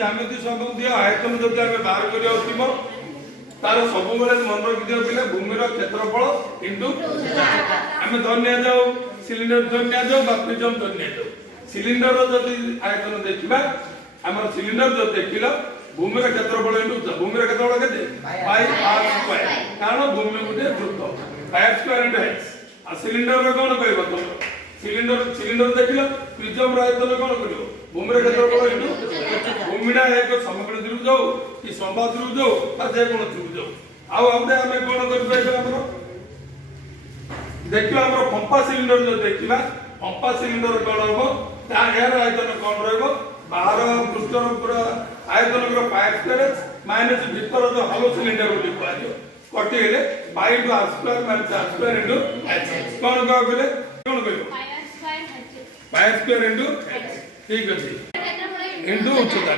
ज्यामिति संबंधी आयतन जदि आम बाहर करा तार सब मन रखिदियो पिला भूमिर क्षेत्रफल इंटू आम धनिया जाऊ सिलिंडर धनिया जाऊ बा प्रिजम धनिया जाऊ सिलिंडर जदि आयतन देखा आम सिलिंडर जो देखिल भूमिर क्षेत्रफल इंटू भूमिर क्षेत्रफल केते पाई आर स्क्वायर कारण भूमि गोटे वृत्त आर स्क्वायर इंटू एक्स आ सिलिंडर कौन कहबो तुम सिलिंडर देखिल प्रिजम आयतन कौन करियो भूमिर क्षेत्रफल इंटू भूमिडा एक समग्र त्रिभुज हो कि समबाहु त्रिभुज हो बा जे कोन त्रिभुज हो आउ आउटे आमे कोन कर पाइबा हमरो देखियो हमरो पंपा सिलिंडर जो देखिबा पंपा सिलिंडर कोन होबो ता एयर आयतन कोन रहबो बाहर पृष्ठर पूरा आयतन को पाई स्क्वायर माइनस भीतर जो हॉलो सिलिंडर बोली कहलियो कटि गेले pi two r square minus r square into h कोन कहले कोन कहबो पाई स्क्वायर इंटू ठीक अछि इंटू उच्चता